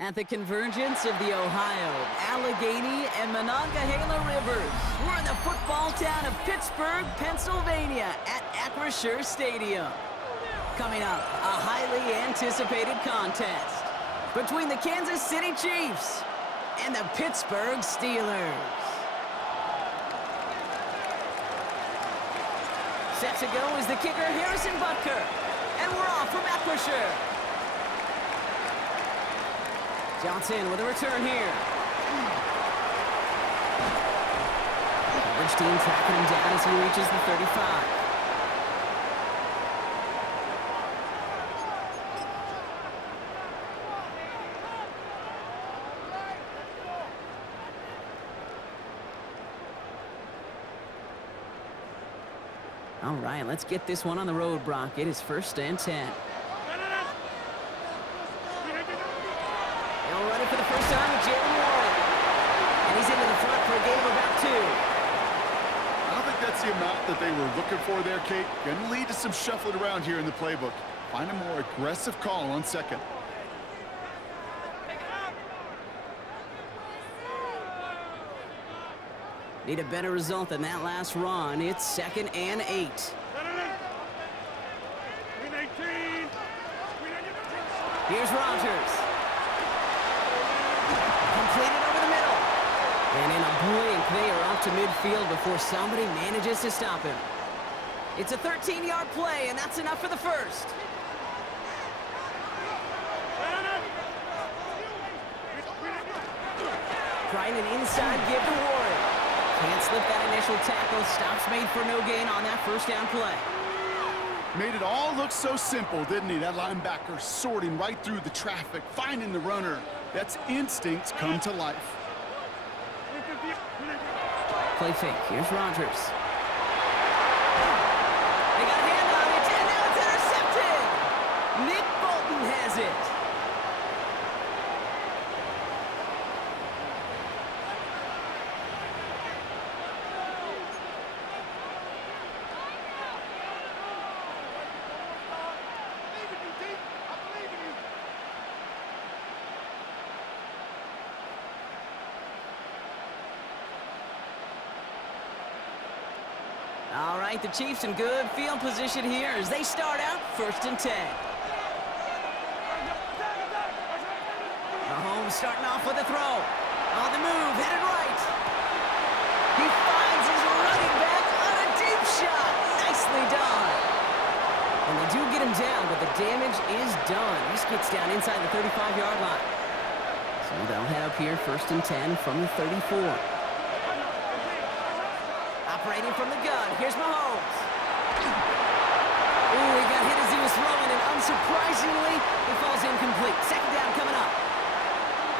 At the convergence of the Ohio, Allegheny, and Monongahela Rivers, we're in the football town of Pittsburgh, Pennsylvania at Acrisure Stadium. Coming up, a highly anticipated contest between the Kansas City Chiefs and the Pittsburgh Steelers. Set to go is the kicker, Harrison Butker. And we're off from Acrisure. Johnson with a return here. Coverage team tracking him down as he reaches the 35. All right, let's get this one on the road, Brock. It is 1st and 10. He'll run it for the first time with Jalen Warren. And he's into the front for a gain of about 2. I don't think that's the amount that they were looking for there, Kate. Going to lead to some shuffling around here in the playbook. Find a more aggressive call on second. Need a better result than that last run. It's 2nd and 8. Here's Rodgers. Completed over the middle. And in a blink, they are off to midfield before somebody manages to stop him. It's a 13-yard play, and that's enough for the first. Trying an inside give to Warren. Can't slip that initial tackle. Stops made for no gain on that first down play. Made it all look so simple, didn't he? That linebacker sorting right through the traffic, finding the runner. That's instincts come to life. Play fake. Here's Rodgers. They got a hand on it, and now it's intercepted. Nick Bolton has it. All right, the Chiefs in good field position here as they start out 1st and 10. Mahomes starting off with a throw. On the move, headed right. He finds his running back on a deep shot. Nicely done. And they do get him down, but the damage is done. This gets down inside the 35-yard line. So they'll head up here 1st and 10 from the 34. Operating from the gun, here's Mahomes. Ooh, he got hit as he was throwing, and unsurprisingly, it falls incomplete. 2nd down coming up.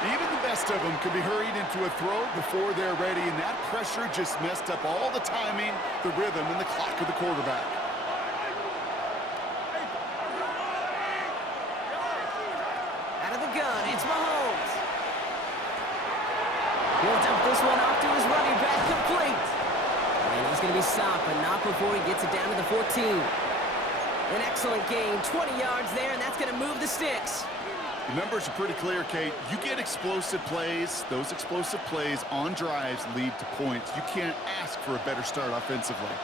Even the best of them could be hurried into a throw before they're ready, and that pressure just messed up all the timing, the rhythm, and the clock of the quarterback. Out of the gun, it's Mahomes. He'll dump this one off to his running back, complete. And he's going to be stopped, but not before he gets it down to the 14. An excellent gain, 20 yards there, and that's going to move the sticks. The numbers are pretty clear, Kate. You get explosive plays. Those explosive plays on drives lead to points. You can't ask for a better start offensively.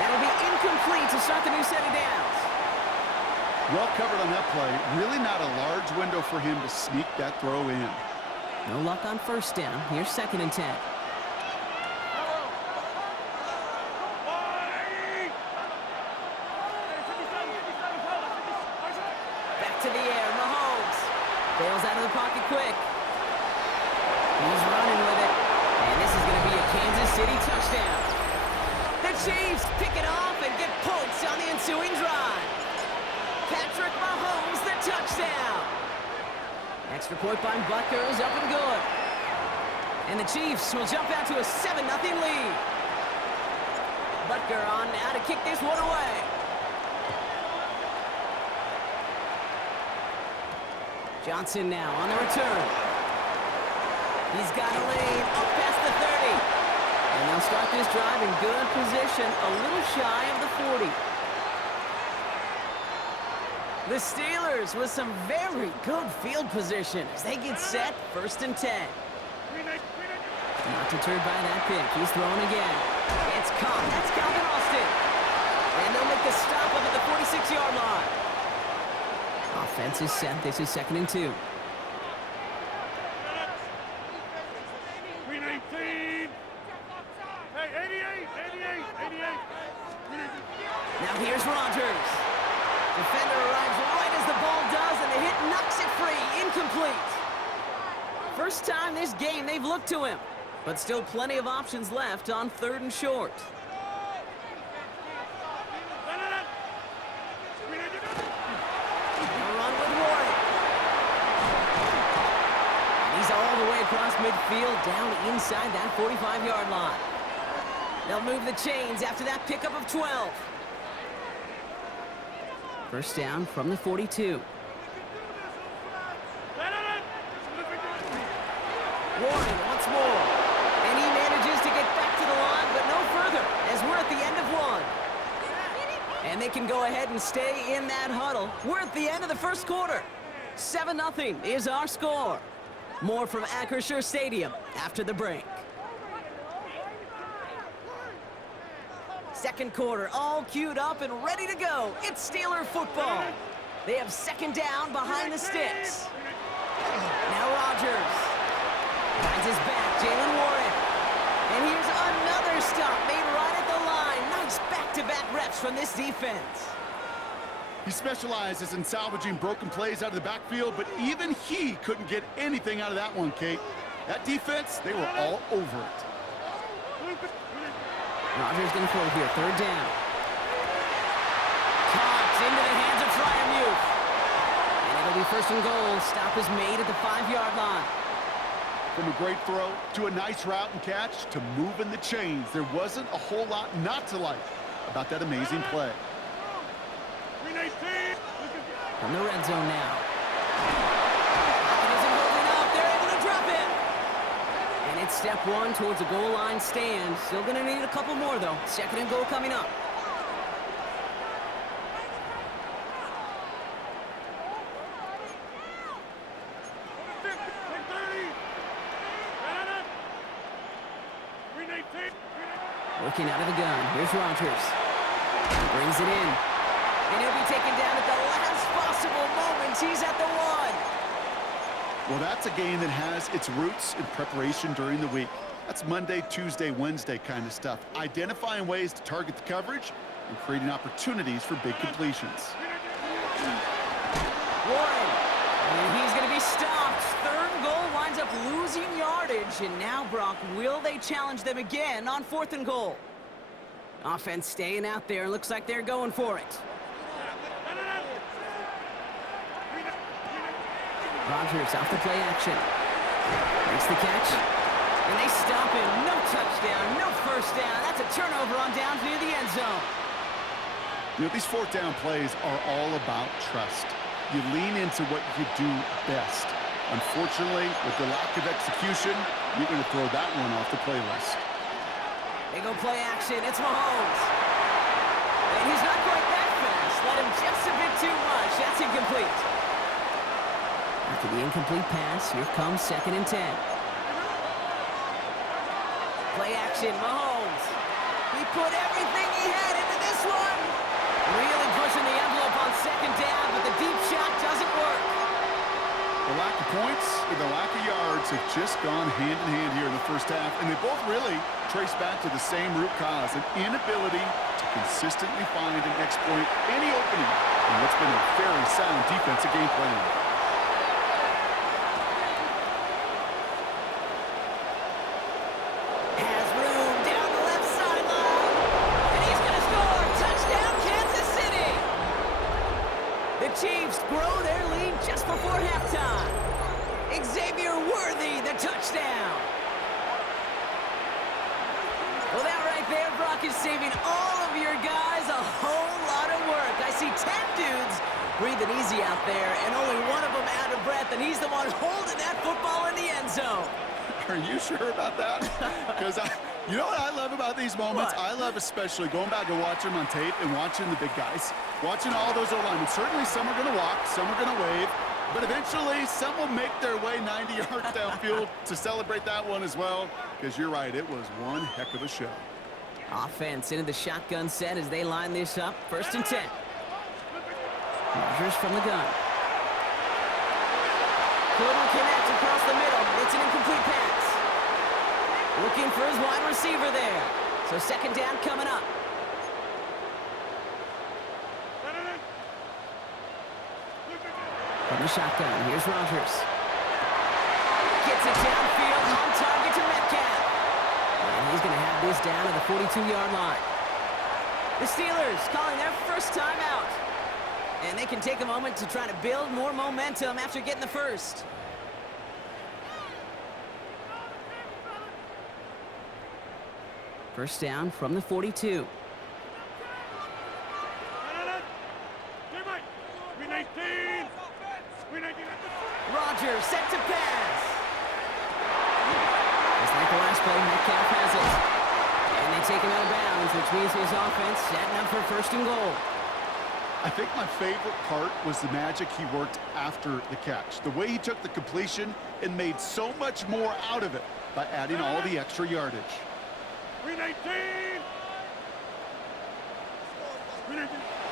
That'll be incomplete to start the new set of downs. Well covered on that play. Really not a large window for him to sneak that throw in. No luck on 1st down. Here's 2nd and 10. Back to the air. Mahomes bails out of the pocket quick. He's running with it. And this is going to be a Kansas City touchdown. The Chiefs pick it off and get points on the ensuing drive. Patrick Mahomes, the touchdown. Extra point by Butker is up and good. And the Chiefs will jump out to a 7-0 lead. Butker on now to kick this one away. Johnson now on the return. He's got a lane up past the 30. And they'll start this drive in good position, a little shy of the 40. The Steelers with some very good field position as they get set, 1st and 10. Not deterred by that pick. He's throwing again. It's caught. That's Calvin Austin. And they'll make the stop up at the 46-yard line. Offense is set. This is 2nd and 2. Now here's Rodgers. Defender arrives right as the ball does, and the hit knocks it free. Incomplete. First time this game they've looked to him, but still plenty of options left on 3rd and short. They'll run with Warren. And he's all the way across midfield, down inside that 45-yard line. They'll move the chains after that pickup of 12. First down from the 42. Warren once more. And he manages to get back to the line, but no further, as we're at the end of 1. And they can go ahead and stay in that huddle. We're at the end of the 1st quarter. 7-0 is our score. More from Acrisure Stadium after the break. 2nd quarter, all queued up and ready to go. It's Steeler football. They have 2nd down behind the sticks. Now Rodgers finds his back, Jalen Warren. And here's another stop made right at the line. Nice back-to-back reps from this defense. He specializes in salvaging broken plays out of the backfield, but even he couldn't get anything out of that one, Kate. That defense, they were all over it. Rodgers going to throw here, 3rd down. Caught into the hands of Fryermuth. And it'll be 1st and goal. Stop is made at the 5-yard line. From a great throw to a nice route and catch to moving the chains, there wasn't a whole lot not to like about that amazing play. From the red zone now. It isn't holding up. They're able to drop it. And it's step 1 towards a goal line stand. Still going to need a couple more, though. 2nd and goal coming up. Working out of the gun. Here's Rodgers. Brings it in. And he'll be taken down at the last possible moments. He's at the 1. Well, that's a game that has its roots in preparation during the week. That's Monday, Tuesday, Wednesday kind of stuff. Identifying ways to target the coverage and creating opportunities for big completions. Warren. And he's going to be stopped. 3rd and goal winds up losing yardage. And now, Brock, will they challenge them again on 4th and goal? Offense staying out there. Looks like they're going for it. Rodgers off the play action. Makes the catch. And they stop him. No touchdown, no 1st down. That's a turnover on downs near the end zone. You know, these 4th down plays are all about trust. You lean into what you do best. Unfortunately, with the lack of execution, you're going to throw that one off the playlist. They go play action. It's Mahomes. And he's not quite that fast. Let him just a bit too much. That's incomplete. After the incomplete pass, here comes 2nd and 10. Play action, Mahomes. He put everything he had into this one. Really pushing the envelope on 2nd down, but the deep shot doesn't work. The lack of points and the lack of yards have just gone hand in hand here in the 1st half, and they both really trace back to the same root cause, an inability to consistently find and exploit any opening in what's been a very sound defensive game plan. Cheifs grow their lead just before halftime. Xavier Worthy, the touchdown. Well, that right there, Brock, is saving all of your guys a whole lot of work. I see 10 dudes breathing easy out there, and only one of them out of breath, and he's the one holding that football in the end zone. Are you sure about that? Because You know what I love about these moments? What? I love especially going back and watching them on tape and watching the big guys. Watching all those O-linemen. Certainly some are going to walk, some are going to wave, but eventually some will make their way 90 yards downfield to celebrate that one as well, because you're right, it was one heck of a show. Offense into the shotgun set as they line this up. 1st and 10. Rodgers from the gun. Couldn't connect across the middle. It's an incomplete pass. Looking for his wide receiver there. So 2nd down coming up. From the shotgun, here's Rodgers. Gets it downfield, on target to Metcalf. And he's going to have this down at the 42-yard line. The Steelers calling their first timeout. And they can take a moment to try to build more momentum after getting the first. First down from the 42. Rodgers set to pass. Just like the last play, Metcalf has it. And they take him out of bounds, which means his offense setting up for 1st and goal. I think my favorite part was the magic he worked after the catch. The way he took the completion and made so much more out of it by adding all the extra yardage.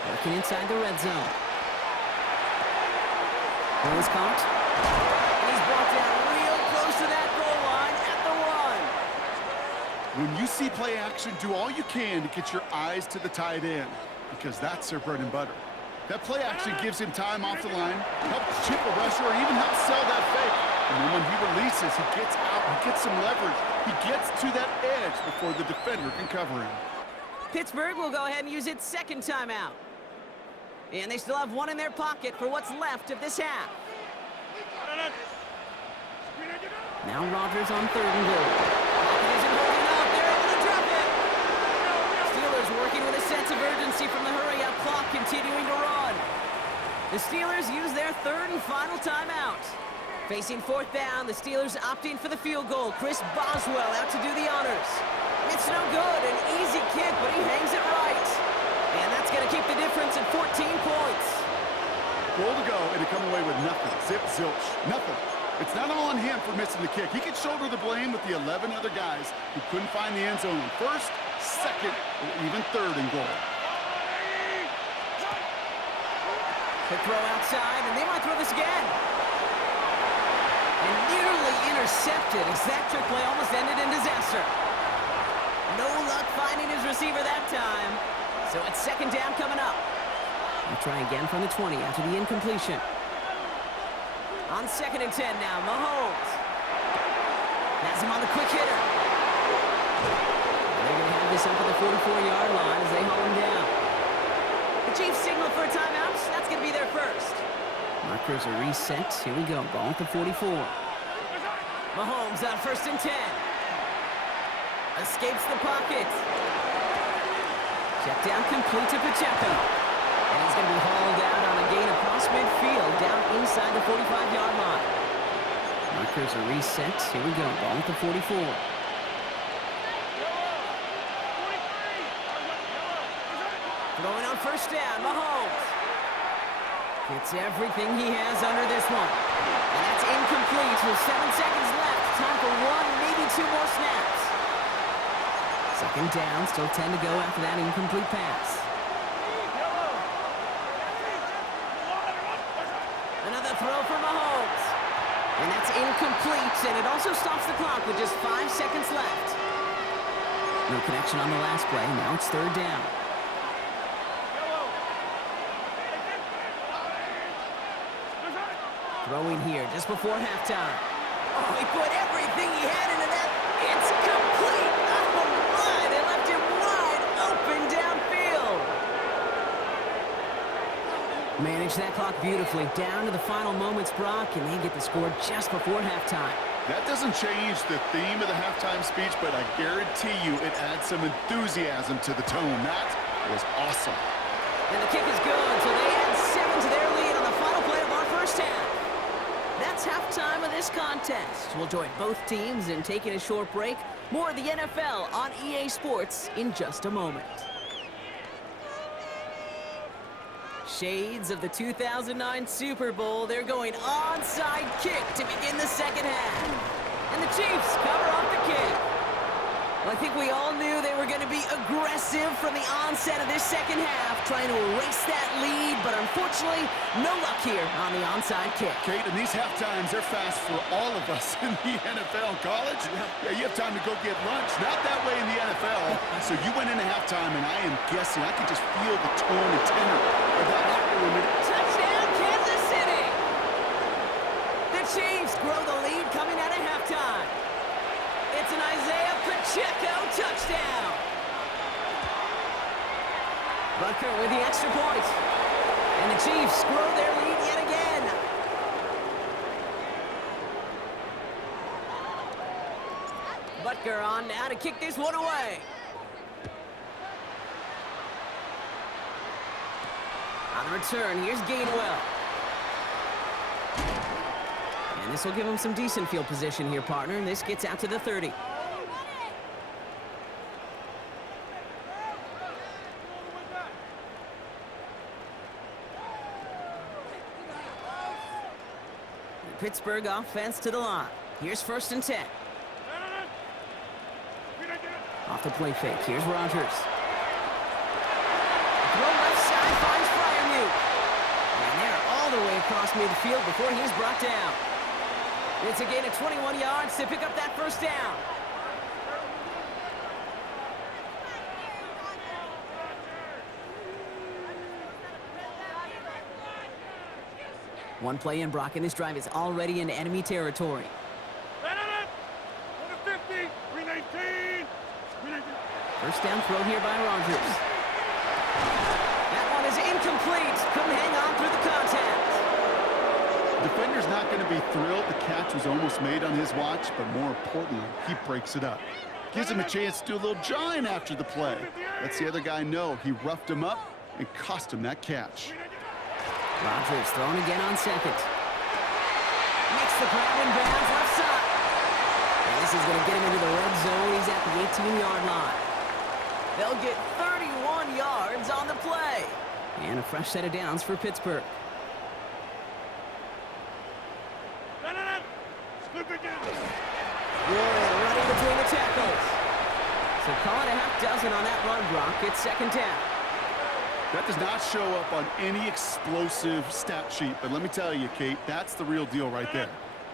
Working inside the red zone. Ball is caught. And he's brought down real close to that goal line at the 1. When you see play action, do all you can to get your eyes to the tight end, because that's their bread and butter. That play action gives him time off the line, helps chip a rusher, or even helps sell that fake. And then when he releases, he gets out, he gets some leverage. He gets to that edge before the defender can cover him. Pittsburgh will go ahead and use its 2nd timeout. And they still have one in their pocket for what's left of this half. Now Rodgers on 3rd and goal. It isn't holding up. They're able to drop it. Steelers working with a sense of urgency from the hurry-up clock, continuing to run. The Steelers use their 3rd and final timeout. Facing 4th down, the Steelers opting for the field goal. Chris Boswell out to do the honors. It's no good, an easy kick, but he hangs it right. And that's going to keep the difference at 14 points. Goal to go, and to come away with nothing. Zip, zilch, nothing. It's not all on him for missing the kick. He could shoulder the blame with the 11 other guys who couldn't find the end zone on 1st, 2nd, or even 3rd and goal. Quick throw outside, and they might throw this again. And nearly intercepted as that trick play almost ended in disaster. No luck finding his receiver that time. So it's 2nd down coming up. We'll try again from the 20 after the incompletion. On 2nd and 10 now, Mahomes. Has him on the quick hitter. And they're going to have this up at the 44-yard line as they haul him down. The Chiefs signal for a timeout. That's going to be their first. Markers are reset. Here we go. Ball at the 44. Mahomes on 1st and 10. Escapes the pocket. Check down complete to Pacheco. And he's going to be hauled out on a gain across midfield down inside the 45-yard line. Markers are reset. Here we go. Ball at the 44. Throwing on 1st down. Mahomes. Gets everything he has under this one. And that's incomplete with 7 seconds left. Time for 1, maybe 2 more snaps. 2nd down, still 10 to go after that incomplete pass. Another throw for Mahomes. And that's incomplete, and it also stops the clock with just 5 seconds left. No connection on the last play. Now it's 3rd down. Throwing here just before halftime. Oh, he put everything he had into that. It's complete. Oh, my. They left him wide open downfield. Manage that clock beautifully. Down to the final moments, Brock, and they get the score just before halftime. That doesn't change the theme of the halftime speech, but I guarantee you it adds some enthusiasm to the tone. That was awesome. And the kick is good, so they add 7 to their lead on the final play of our first half. That's halftime of this contest. We'll join both teams in taking a short break. More of the NFL on EA Sports in just a moment. Shades of the 2009 Super Bowl. They're going onside kick to begin the second half. And the Chiefs cover off the kick. Well, I think we all knew they were going to be aggressive from the onset of this second half, trying to erase that lead, but unfortunately, no luck here on the onside kick. Kate, and these halftimes, they're fast for all of us in the NFL. College, yeah, you have time to go get lunch. Not that way in the NFL. So you went into halftime, and I am guessing, I can just feel the tone and tenor of that locker room. Touchdown, Kansas City! The Chiefs grow the lead coming out of halftime. It's an Isaiah Pacheco touchdown. Butker with the extra point. And the Chiefs grow their lead yet again. Butker on now to kick this one away. On the return, here's Gainwell. And this will give him some decent field position here, partner. And this gets out to the 30. The Pittsburgh offense to the line. Here's 1st and 10. Off the play fake. Here's Rodgers. Throw left side finds Freiermuth. And they're all the way across midfield before he's brought down. It's a gain of 21 yards to pick up that first down. One play in, Brock, and this drive is already in enemy territory. First down throw here by Rodgers. That one is incomplete. Couldn't hang on through the contact. Defender's not going to be thrilled. The catch was almost made on his watch, but more importantly, he breaks it up. Gives him a chance to do a little jawing after the play. Lets the other guy know he roughed him up and cost him that catch. Rodgers thrown again on second. Makes the grab and bounds left side. And this is going to get him into the red zone. He's at the 18-yard line. They'll get 31 yards on the play. And a fresh set of downs for Pittsburgh. Warren running between the tackles. So call it a half dozen on that run, Brock. It's 2nd down. That does not show up on any explosive stat sheet, but let me tell you, Kate, that's the real deal right there.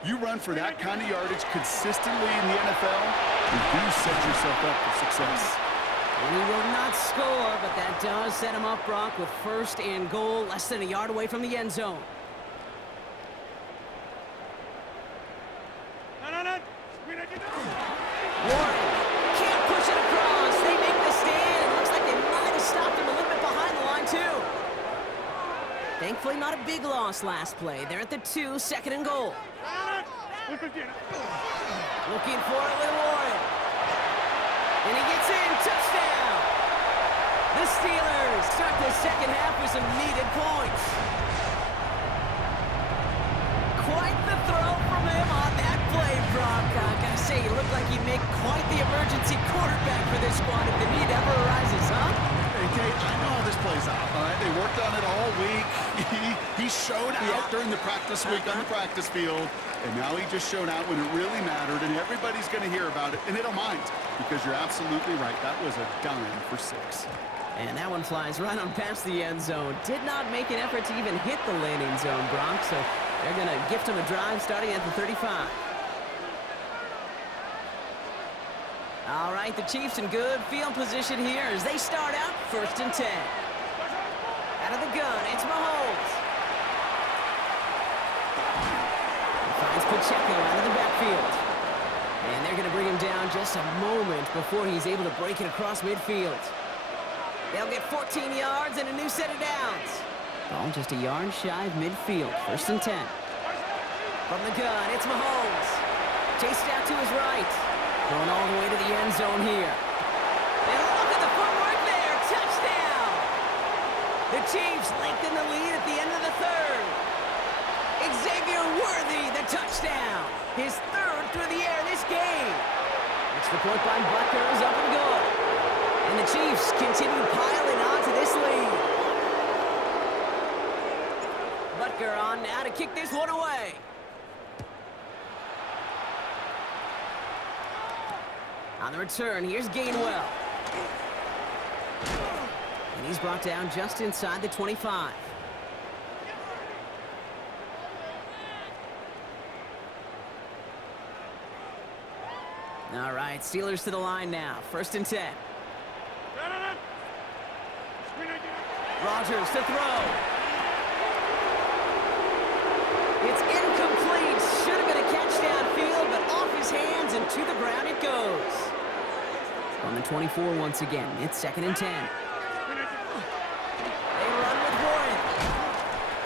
You run for that kind of yardage consistently in the NFL, you do set yourself up for success. And he will not score, but that does set him up, Brock, with 1st and goal, less than a yard away from the end zone. Warren can't push it across. They make the stand. Looks like they might have stopped him a little bit behind the line, too. Thankfully, not a big loss last play. They're at the 2, 2nd and goal. Looking for it with Warren. And he gets in. Touchdown. The Steelers start the second half with some needed points. Quite the throw from him on that play, Brock. I gotta say, you look like you'd make quite the emergency quarterback for this squad if the need ever arises, huh? Hey, Kate, I know how this plays out, all right? They worked on it all week. He showed out during the practice week on the practice field, and now he just showed out when it really mattered, and everybody's going to hear about it, and they don't mind, because you're absolutely right. That was a dime for 6. And that one flies right on past the end zone. Did not make an effort to even hit the landing zone, Brock, so they're going to gift him a drive starting at the 35. All right, the Chiefs in good field position here as they start out 1st and 10. Out of the gun, it's Mahomes. He finds Pacheco out of the backfield. And they're going to bring him down just a moment before he's able to break it across midfield. They'll get 14 yards and a new set of downs. Ball just a yard shy of midfield. 1st and 10. From the gun, it's Mahomes. Chased out to his right. Going all the way to the end zone here. And look at the footwork there. Touchdown! The Chiefs lengthen the lead at the end of the 3rd. Xavier Worthy, the touchdown. His third through the air this game. Extra point by Butker is up and good. And the Chiefs continue piling on to this lead. Butker on now to kick this one away. On the return, here's Gainwell. And he's brought down just inside the 25. All right, Steelers to the line now. 1st and 10. Rodgers to throw. It's incomplete. Should have been a catch downfield, but off his hands and to the ground it goes. On the 24 once again. It's 2nd and 10. They run with Warren.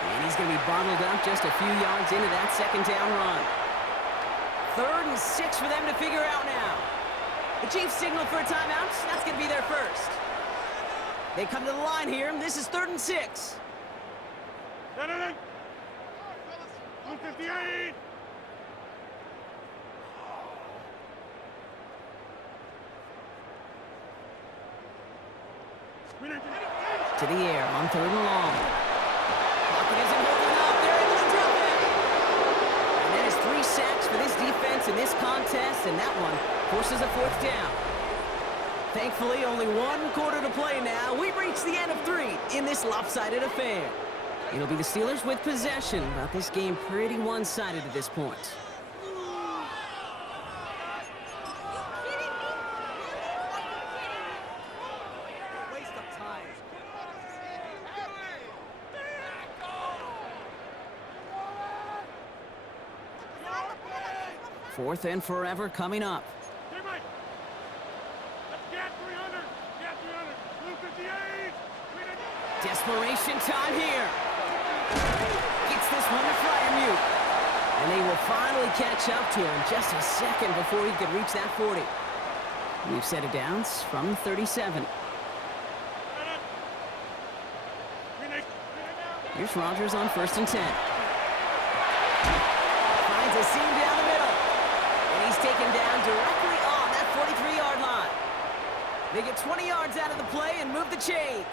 And he's going to be bottled up just a few yards into that 2nd down run. 3rd and 6 for them to figure out now. The Chiefs signal for a timeout. That's going to be their first. They come to the line here. This is 3rd and 6. 158. To the air on 3rd and long. Pocket isn't holding up. They're able to drop it. And that is 3 sacks for this defense in this contest, and that one forces a 4th down. Thankfully, only 1 quarter to play now. We've reached the end of 3 in this lopsided affair. It'll be the Steelers with possession, but this game pretty one-sided at this point. Waste of time. 4th and forever coming up. Desperation time here. Gets this one to Fryermuth. And they will finally catch up to him just a second before he could reach that 40. We've set it down from 37. Here's Rodgers on 1st and 10. Finds a seam down the middle. And he's taken down directly on that 43-yard line. They get 20 yards out of the play and move the chains.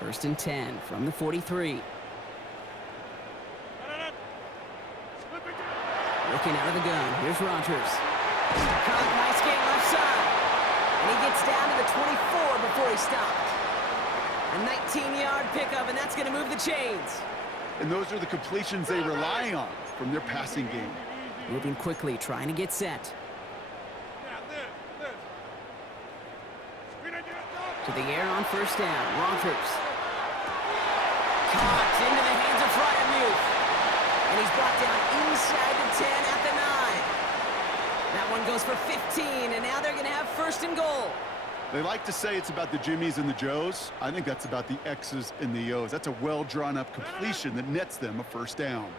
First and 10 from the 43. Looking out of the gun. Here's Rodgers. Caught, nice game left side. And he gets down to the 24 before he stopped. A 19-yard pickup, and that's going to move the chains. And those are the completions they rely on from their passing game. Moving quickly, trying to get set. To the air on 1st down. Rodgers. Caught into the hands of Fryermuth. And he's brought down inside the 10 at the 9. That one goes for 15, and now they're going to have 1st and goal. They like to say it's about the Jimmies and the Joes. I think that's about the X's and the O's. That's a well-drawn-up completion that nets them a 1st down.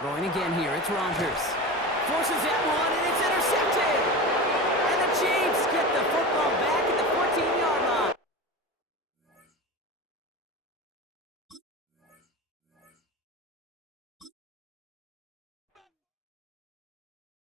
Throwing again here, it's Rodgers. Forces that one, and it's